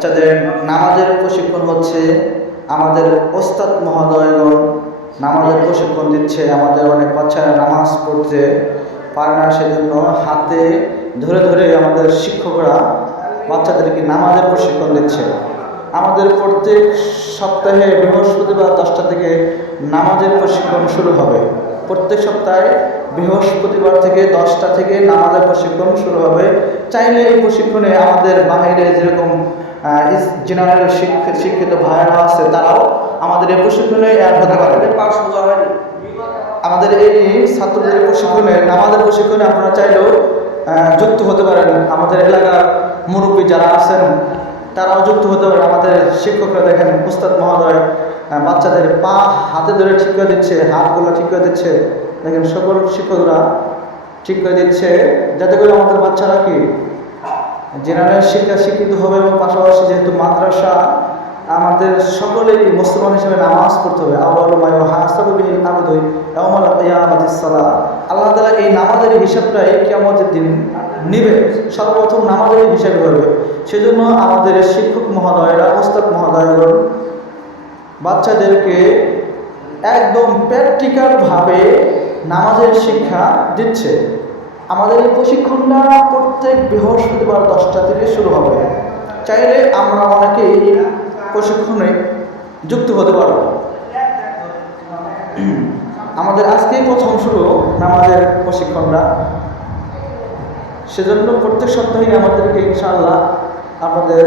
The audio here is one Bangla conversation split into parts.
বাচ্চাদের নামাজের প্রশিক্ষণ হচ্ছে, আমাদের ওস্তাদ মহোদয়গণ নামাজের প্রশিক্ষণ দিচ্ছে। আমাদের অনেক বাচ্চারা নামাজ পড়তে পারে না, সেজন্য হাতে ধরে ধরে আমাদের শিক্ষকরা বাচ্চাদেরকে নামাজের প্রশিক্ষণ দিচ্ছে। আমাদের প্রত্যেক সপ্তাহে বৃহস্পতিবার 10টা থেকে নামাজের প্রশিক্ষণ শুরু হবে। প্রত্যেক সপ্তাহে বৃহস্পতিবার থেকে 10টা থেকে নামাজের প্রশিক্ষণ শুরু হবে। চাইলে এই প্রশিক্ষণে আমাদের বাহিরে যেরকম জেনারেল শিক্ষিত ভাইয়েরা আছে, তারাও আমাদের এই প্রশিক্ষণে অ্যাড হতে পারে। আমাদের এই ছাত্রদের প্রশিক্ষণে, নামাজের প্রশিক্ষণে আপনারা চাইলেও যুক্ত হতে পারেন। আমাদের এলাকার মুরব্বী যারা আছেন তারাও যুক্ত হতে পারে। আমাদের শিক্ষকরা দেখেন, উস্তাদ মহোদয় বাচ্চাদের পা হাতে ধরে ঠিক করে দিচ্ছে, হাতগুলো ঠিক করে দিচ্ছে। দেখেন সকল শিক্ষকরা ঠিক করে দিচ্ছে, যাতে করে আমাদের বাচ্চারা কি জেনারেল শিক্ষিত হবে। এবং পাশাপাশি যেহেতু মাদ্রাসা, আমাদের সকলেই মুসলমান হিসেবে নামাজ পড়তে হবে। আল্লাহ তাআলা এই নামাজের হিসাবটাই কিয়ামতের দিন নিবে, সর্বপ্রথম নামাজের হিসাবে হবে। সেজন্য আমাদের শিক্ষক মহোদয়রা, ওস্তাদ মহোদয়গণ বাচ্চাদেরকে একদম প্র্যাকটিক্যালভাবে নামাজের শিক্ষা দিচ্ছে। আমাদের এই প্রশিক্ষণটা প্রত্যেক বৃহস্পতিবার 10টা থেকে শুরু হবে। চাইলে আমরা অনেকেই প্রশিক্ষণে যুক্ত হতে পারব। আমাদের আজকেই প্রথম শুরু নামাজের প্রশিক্ষণটা, সেজন্য প্রত্যেক সপ্তাহে আমাদেরকে ইনশাআল্লাহ আপনাদের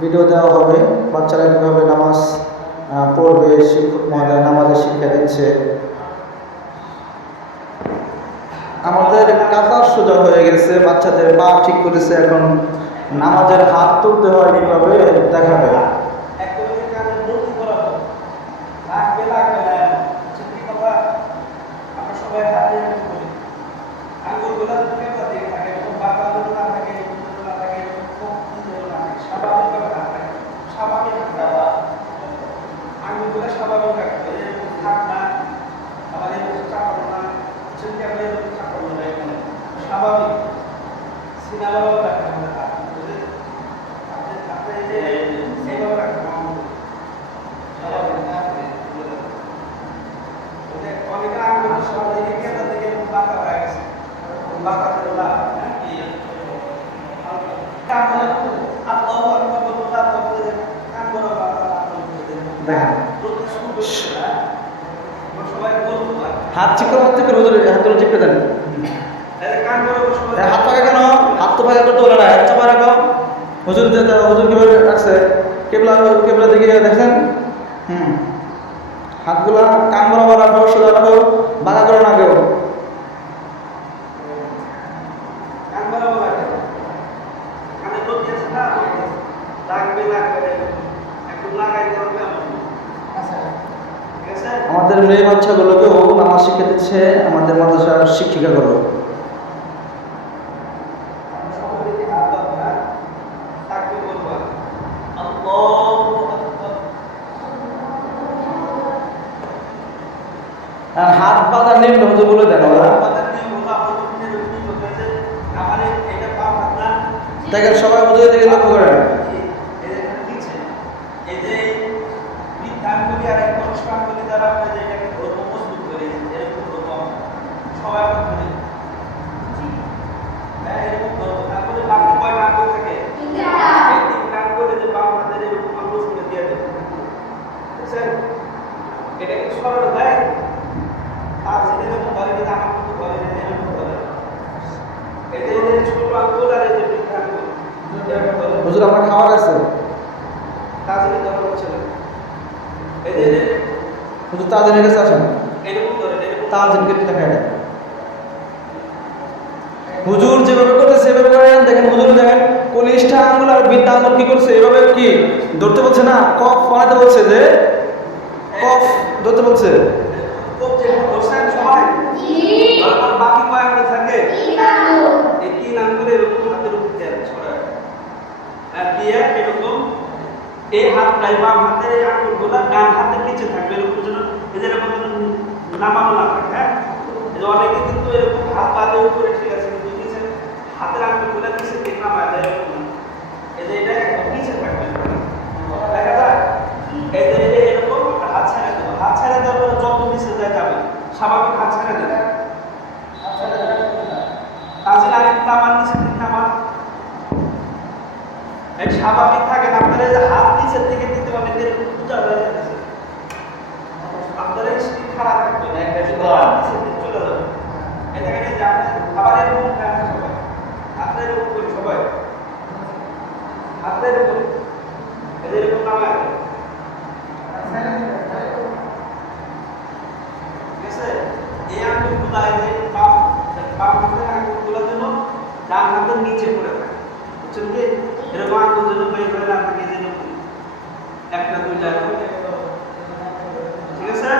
ভিডিও দেওয়া হবে, বাচ্চারা কীভাবে নামাজ পড়বে, শিক্ষক মহোদয় নামাজের শিক্ষা দিচ্ছে। আমাদের কাতার সোজা হয়ে গেছে, বাচ্চাদের পা ঠিক করেছে, এখন নামাজের হাত তুলতে হয় কীভাবে দেখাবে। হাত ঠিক করে, হাত ঠিক করে, হাতগুলো ঠিক করে দেন। হাত পাকা কেন? হাত তো পাকা করতে বলে না, হাত চাপা রাখো। হুজুর কিভাবে রাখছে, কেবলা দিকে দেখছেন। হাতগুলা কান বরাবর রাখো, সোজা রাখো, বাঁকা করো না কেউ। আমাদের মেয়ে বাচ্চাগুলোকেও নামাজ শিক্ষা দিচ্ছে আমাদের মাদ্রাসার শিক্ষিকাগুলো। হাত পাতার নিয়ম হুজুর বলে দেন। দেখেন সবাই হুজুর দিকে লক্ষ্য করেন। হুজুর আপনার খাবার আছে? হুজুর তাজিনের কাছে আসেন, তাজিনকে দেখায়। হুজুর যেভাবে করতে সেভাবে করেন। দেখেন হুজুর দেখেন কনিষ্ঠ আঙ্গুল আর বৃদ্ধা আঙ্গুল কি করছে, এভাবে কি ধরতে বলছে না, কফ ফলাতে বলছে, যে কফ ধরতে বলছে। এই হাত বাম হাতের এই আঙ্গুলগুলো ডান হাতের নিচে থাকবে, এরকম যেন এরকম নামানো না থাকে। হ্যাঁ, অনেকে কিন্তু এরকম হাত বাঁধে উপরে, ঠিক আছে, কিন্তু নিচে হাতের আঙ্গুলগুলো নিচে থেকে নামায় দেয়, এরকম না। এটা একদম নিচে থাকবে। স্বাভাবিক থাকেন, আপনারা যে হাত নিচের দিকে দিতে পারবেন এরকম পূজা হয়ে যাচ্ছে, আপনারা স্ত্রী খারাপ থাকবে না, একটা শুধু হাত নিচের দিকে চলে যাবে। এই দেখেন এই যে আপনি আবার এরকম খারাপ সবাই হাতটা এরকম করি, সবাই হাতটা এরকম করি, এরকম নামায় ঠিক আছে। এই আঙ্গুলগুলো এই যে বাম হাতের আঙ্গুলগুলোর জন্য ডান হাতের নিচে পড়ে থাকে, বুঝছেন কি? এরকম আঙ্গুল যেন বের করে না থাকে, যেন একটা দুইটা, ঠিক আছে।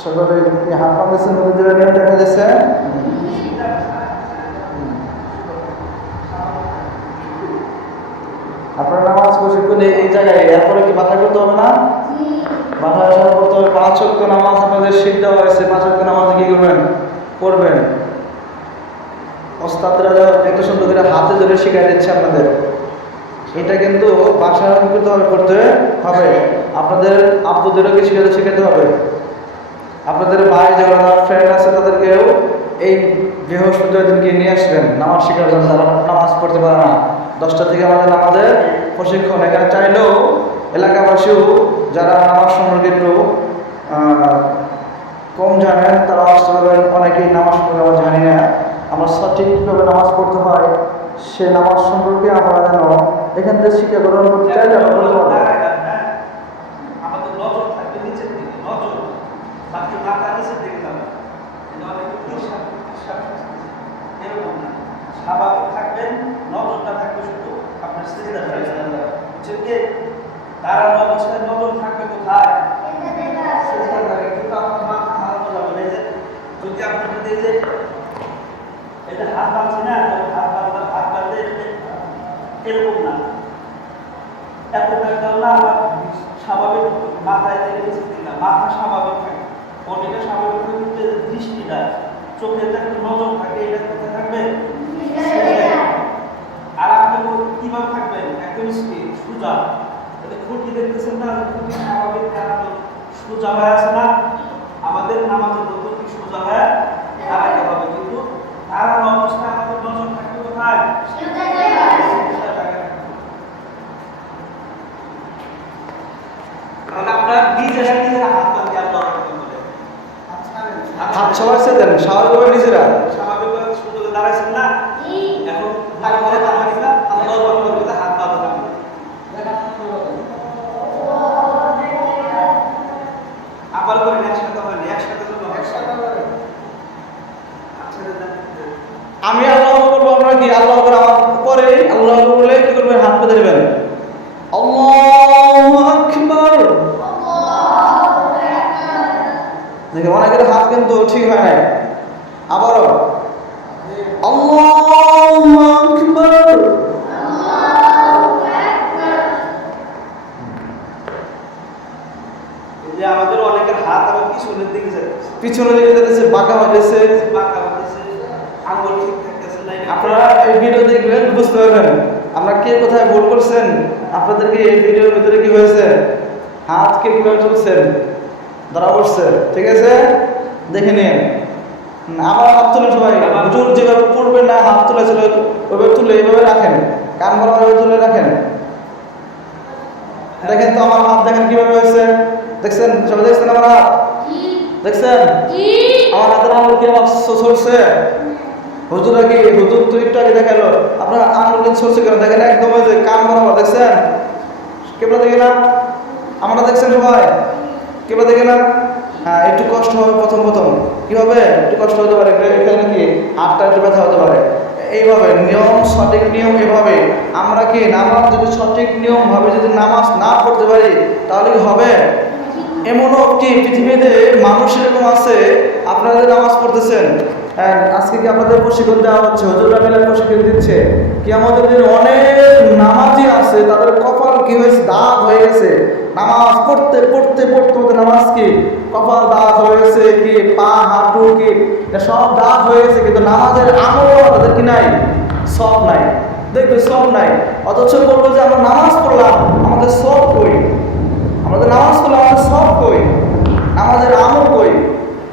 সকলে হাত পা পিছনে মধ্যে দেবেন, নিয়ম দেখা যাচ্ছে। আপনার নামাজ প্রশিক্ষণ এই জায়গায়, এরপরে কি বাধা করতে হবে না? বাধা আসার করতে হবে। 5 ওয়াক্ত নামাজ আপনাদের শিখ দেওয়া হয়েছে, 5 ওয়াক্ত নামাজ কি করবেন? পড়বেন। ওস্তাদরা এত সুন্দর করে হাতে ধরে শিখাই দিচ্ছে আপনাদের, এটা কিন্তু বাসায় করতে হবে। আপনাদের আব্বুদেরকে শিখাতে হবে। আপনাদের ভাই যারা ফ্রেন্ড আছে তাদেরকেও এই বৃহস্পতিবার দিনকে নিয়ে আসবেন নামাজ শেখার জন্য। তারা নামাজ পড়তে পারে না, 10টা থেকে আমাদের নামাজের প্রশিক্ষণ। এখানে চাইলেও এলাকাবাসীও যারা নামাজ সম্পর্কে একটু কম জানেন তারা আসতে পারবেন। অনেকেই নামাজ সম্পর্কে আমরা জানি না, আমরা সঠিক কীভাবে নামাজ পড়তে হয় সে নামাজ সম্পর্কে আমরা যেন এখান থেকে শিক্ষা গ্রহণ করতে চাইলে আমরা করতে পারবো। আমাদের নজর থাকবে নিচের দিকে, নজর বাকি মাথা নিচের দিকে যাবে, এরকম না, স্বাভাবিক থাকবেন, নজরটা থাকবে শুধু আপনার সিজদা বুঝছেন। দাঁড়ানো অবস্থায় নজর থাকবে কোথায়? সিজদা থাকে, কিন্তু আপনার মাথা হারানো যাবে না। যদি আপনার যদি এই যে এটা হাত বাঁধছি না, হাত বাঁধলে এরকম না, এত ব্যাপার না। স্বাভাবিক মাথায় নিচে দিকে মাথা স্বাভাবিক থাকে, বডিটা স্বাভাবিক থাকে, কিন্তু দৃষ্টিটা চোখের একটা নজর থাকে, এটা কোথায় থাকবে? আর আপনি কিভাবে থাকবেন? একদম স্থির সোজা। খুঁটি দেখতেছেন না, খুঁটি স্বাভাবিক কারণে সোজা হয়ে আছে না। আমাদের নামাজের মতো কি সোজা হয়ে দাঁড়াতে হবে, কিন্তু দাঁড়ানো অবস্থায় আমাদের নজর থাকবে কোথায়? তাহলে আপনার নিজেরা হাত বাঁধ দিয়ে আল্লাহ হাত সবার সাথে দেন, স্বাভাবিকভাবে নিজেরা স্বাভাবিকভাবে সুন্দর দাঁড়াইছেন না। এখন তারপরে দাঁড়াইছিলাম আল্লাহ বলতে হাত বাঁধা যাবে। আবার করে একসাথে হয় না, একসাথে আমি আল্লাহ বলবো, আপনারা কি আল্লাহ করে আমার পরে আল্লাহ বলে কি করবেন? হাত পেতে দেবেন। আল্লাহু আকবার। দেখেন অনেকের হাত কিন্তু ঠিক হয় না। আবারও আল্লাহু আকবার। যে আমাদের অনেকের হাত আবার পিছনের দিকে যাচ্ছে, বাঁকা হয়েছে, আঙ্গুল ঠিক থাকতেছে না। আপনারা এই ভিডিও দেখবেন বুঝতে পারবেন আমরা কে কোথায় ভুল করছেন। আপনাদেরকে এই ভিডিওর ভিতরে কি হয়েছে, হাত কে কিভাবে চলছেন ধরা পড়ছে, ঠিক আছে? দেখে নিন। আবার হাত তুলে সবাই, হুজুর যেভাবে পড়বেন না, হাত তুলে ছিল ওইভাবে তুলে এইভাবে রাখেন, কান ভরা তুলে রাখেন। দেখেন তো আমার হাত, দেখেন কিভাবে হয়েছে, দেখছেন? সবাই দেখছেন আমার হাত? দেখছেন আমার হাতের আঙুল কি আমার সরছে? হুজুর আগে হুজুর তো একটু আগে দেখালো, আপনার আঙুল সরছে কেন? দেখেন একদম ওই যে কান বরাবর, দেখছেন? কেবলা দেখে না? আমরা দেখছেন সবাই? কেবলা দেখে না? হ্যাঁ, একটু কষ্ট হবে প্রথম কি হবে? একটু কষ্ট হতে পারে, এখানে কি হাতটা একটু ব্যথা হতে পারে। এইভাবে নিয়ম, সঠিক নিয়ম, এভাবে আমরা কি নামাজ যদি সঠিক নিয়ম ভাবে যদি নামাজ না পড়তে পারি তাহলে কি হবে? এমনও কি পৃথিবীতে মানুষ এরকম আছে, আপনারা যে নামাজ পড়তেছেন, আজকে কি আপনাদের প্রশিক্ষণ দেওয়া হচ্ছে, হুজুররা মিলে প্রশিক্ষণ দিচ্ছে, কি আমাদের দিন অনেক নামাজি আছে তাদের কপাল কি হয়েছে, দাগ হয়ে গেছে। নামাজ পড়তে পড়তে নামাজ কি কপাল দাগ হয়ে গেছে, কি পা হাঁটু কি সব দাগ হয়ে গেছে, কিন্তু নামাজের আমল তাদের কি নাই, সব নাই, দেখবে সব নাই। অথচ বলবো যে আমরা নামাজ পড়লাম, আমাদের সব কই? আমাদের নামাজ পড়লাম, আমাদের সব কই? আমাদের আমল কই?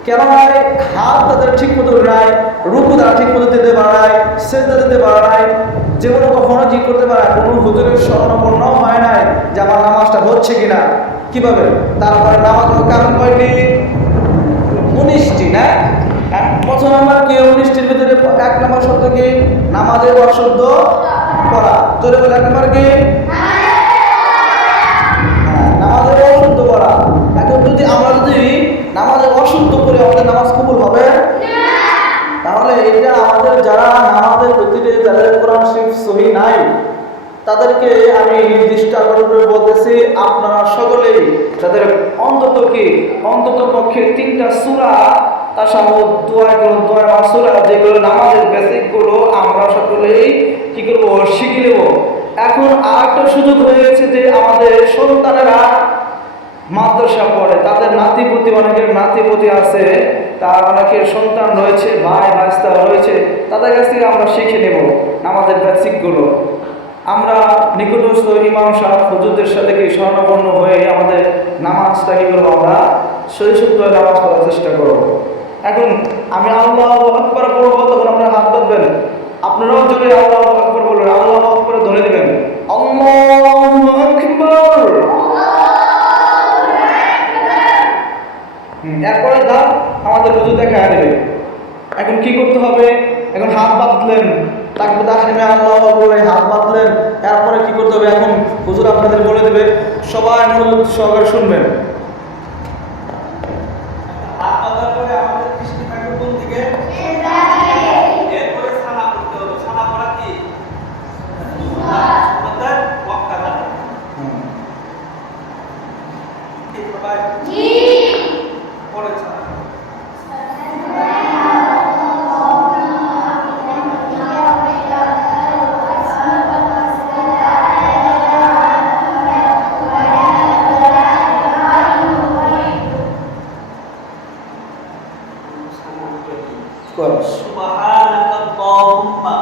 কেন নাই? হাত তাদের ঠিক মতো নাই, রুকু তারা ঠিক মতো দিতে পারে নাই, সেজদা দিতে পারে নাই, যেগুলো কখনো ঠিক করতে পারে কোনো হুজুরের স্বর্ণপন্ন হয় নাই যে আমার নামাজটা হচ্ছে কিনা। কিভাবে? তারপরে নামাজ কারণ কয়টি? 19টি না? প্রথম নাম্বার কি? 19টির ভিতরে 1 নম্বর শব্দ কি? নামাজের অশুদ্ধ করা। জোরে বলে 1 নম্বর কি? নামাজের অশুদ্ধ করা। এখন যদি আমরা নামাজের অশুদ্ধ করে আমাদের নামাজ কবুল হবে? তাহলে এটা আমাদের যারা নামাজের প্রতিটি যাদের কোরআন শরীফ সহি নাই তাদেরকে আমি নির্দিষ্ট করে বলতেছি, আপনারা সকলেই যাদের অন্তত পক্ষে 3টা সূরা তাশাহুদ দোয়া সূরা যেগুলো নামাজের বেসিক গুলো আমরা সকলেই কি করব? শিখে নেব। এখন আরেকটা সুযোগ হয়ে গেছে যে আমাদের সন্তানেরা মাদ্রাসা পড়ে, তাদের নাতিপুতি, অনেকের নাতিপুতি আছে, তার অনেকের সন্তান রয়েছে, ভাই ভাস্তা রয়েছে, তাদের কাছ থেকে আমরা শিখে নেব নামাজের বেসিকগুলো। আমরা নিকটস্থ ইমাম সাহেব হুজুরদের সাথে কি স্বর্ণপন্ন হয়ে আমাদের নামাজটা কি করবো? আমরা সহিষ্ণুভাবে নামাজ পড়ার চেষ্টা করব। এখন আমি আল্লাহু আকবার বলবো, তখন আপনারা হাত বাঁধবেন। আপনারাও জোরে আল্লাহু আকবার বলবেন, আল্লাহু আকবার ধরে দিবেন, আল্লাহু আকবার। এরপরে দাও আমাদের হুজুর দেখা দেবে। এখন কি করতে হবে? এখন হাত বাঁধলেন, তারপর দাখিলে আল্লাহু আকবার হাত বাঁধলেন, এরপরে কি করতে হবে? এখন হুজুর আপনাদের বলে দেবে, সবাই মনোযোগ সহকারে শুনবেন। হাত বাঁধার পরে আমাদের দৃষ্টি থাকবে কোন দিকে? এরপরে সানা করতে হবে। সানা করা কি? সুন্নাতের ওয়াক্কাত। ঠিক সবাই? জি। পড়েছে। সুবহানাকা আল্লাহুম্মা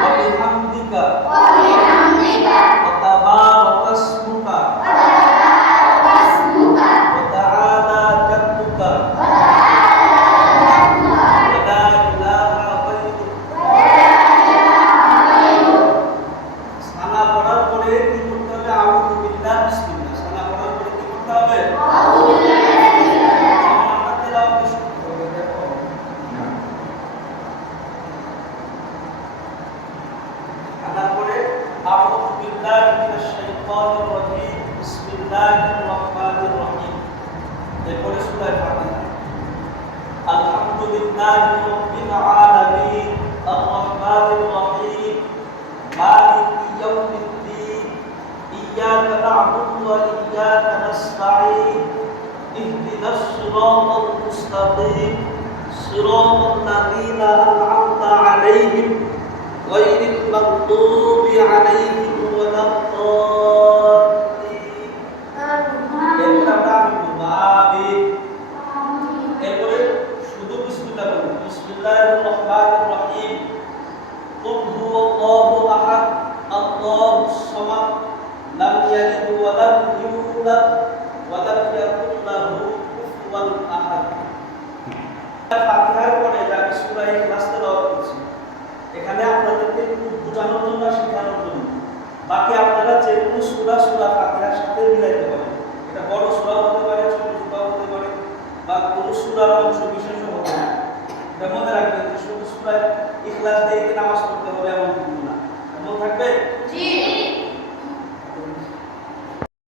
ওয়া বিহামদিকা ওয়া তাবারাকা ইসমুকা ওয়া তাআলা জাদ্দুকা ওয়া লা ইলাহা গায়রুক। সানা পড়ার পরে কি করতে হবে? আউযু বিল্লাহি বিসমিল্লাহ। সানা পড়ার পরে কি করতে হবে? আউযু বিল্লাহি এরপরে সূরা ফাতিহা। আলহামদুলিল্লাহি রাব্বিল আলামিন আর রহমানির রহিম মালিকি ইয়াউমিদ্দিন ইয়্যাকা না'বুদু ওয়া ইয়্যাকা নাস্তাঈন ইহদিনাস সিরাতাল মুস্তাকিম সিরাতাল লাযীনা আন'আমতা আলাইহিম গায়রিল মাগদুবি আলাইহিম ওয়ালাদ-দাল্লিন। এরপরে শুধু বিসমিল্লাহ বলুন। বিসমিল্লাহির রহমানির রহিম। কুল হুয়াল্লাহু আহাদ আল্লাহুস সামাদ লাম ইয়ালিদ ওয়া লাম ইউলাদ ওয়া লাম ইয়াকুল লাহু কুফুয়ান আহাদ। ফাতিহার পরে আমি সূরা ইখলাস তেলাওয়াত করছি। এখানে আপনাদেরকে বোঝানোর জন্য, শেখানোর জন্য। বাকি আপনারা যে কোনো সূরা ফাতিহার সাথে মিলাইতে পারেন। এটা বড় সূরা হতে পারে, ছোট সূরা হতে পারে, বা কোন সূরার অংশ বিশেষ হতে পারে। এটা মনে রাখবেন যে শুধু সূরা ইখলাস দিয়ে নামাজ